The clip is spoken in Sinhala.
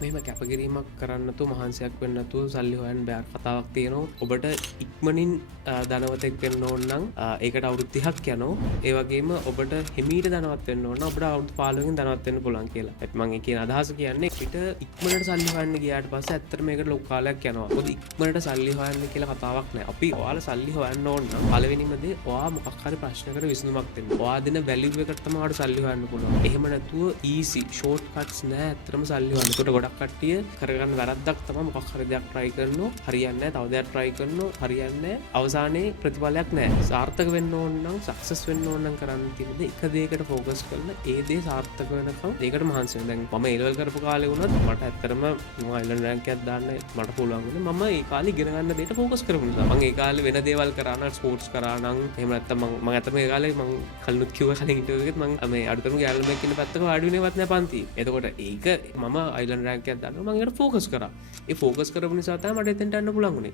මෙහෙම කැපකිරීමක් කරන්න නැතුව මහන්සියක් වෙන්න නැතුව සල්ලි හොයන්න බෑ කතාවක් තියෙනවා. ඔබට ඉක්මනින් ධනවතෙක් වෙන්න ඕන නම් ඒකට අවුරුදු 30ක් යනවා. ඒ වගේම ඔබට හිමීට ධනවත් වෙන්න ඕන නම් ඔබට අවුරුදු 15කින් ධනවත් වෙන්න පුළුවන් කියලා. ඒත් මම කියන අදහස කියන්නේ පිට ඉක්මනට සල්ලි හොයන්න ගියාට පස්සේ ඇත්තට මේකට ලොකු කාලයක් යනවා. මොකද ඉක්මනට සල්ලි හොයන්න කියලා කතාවක් නෑ. අපි ඔයාලා සල්ලි හොයන්න ඕන නම් පළවෙනිම දේ ඔයා මොකක් හරි ප්‍රශ්නයකට විසඳුමක් දෙන්න. ඔයා දෙන වැලියු එකට තමයි ඔයාලට සල්ලි හොයන්න පුළුවන්. එහෙම නැතුව easy short cuts නෑ ඇත්තටම සල්ලි හොයන්න. ඒකට ගොඩක් කට්ටිය කරගන්න වැරද්දක් තමයි මොකක් හරි දෙයක් try කරනවා. හරියන්නේ නෑ. තව දෙයක් try කරනවා. හරියන්නේ නෑ. අවසානයේ ප්‍රතිඵලයක් නෑ. සාර්ථක වෙන්න ඕන නම් success වෙන්න ඕන නම් කරන්න තියෙන දේ එක දෙයකට focus කරලා ඒ දේ සාර්ථක වෙනකම් ඒකට මහන්සි වෙන්න. දැන් මම A level කරපු කාලේ වුණත් මට ඇත්තටම මම island rank එකක් දාන්න මට පුළුවන් වුණේ මම ඒ කාලේ ඉගෙන ගන්න දෙයට focus කරපු නිසා. මම ඒ කාලේ වෙන දේවල් කරා නම් sports කරා නම් එහෙම නැත්නම් මම ඇත්තටම ඒ කාලේ මම කලිනුත් කිව්වා කලින් interview එකෙත් මම මේ අඩුතරම ගෑල්ලම එක්ක ඉන්න පැත්තක වාඩි වෙන්නේවත් නෑ පන්ති. එතකොට ඒක මම island rank එකක් දාන්න මම ඒකට focus කරා. ඒ focus කරපු නිසා තමයි මට එතෙන්ට යන්න පුළුවන් වුණේ.